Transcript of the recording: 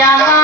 야.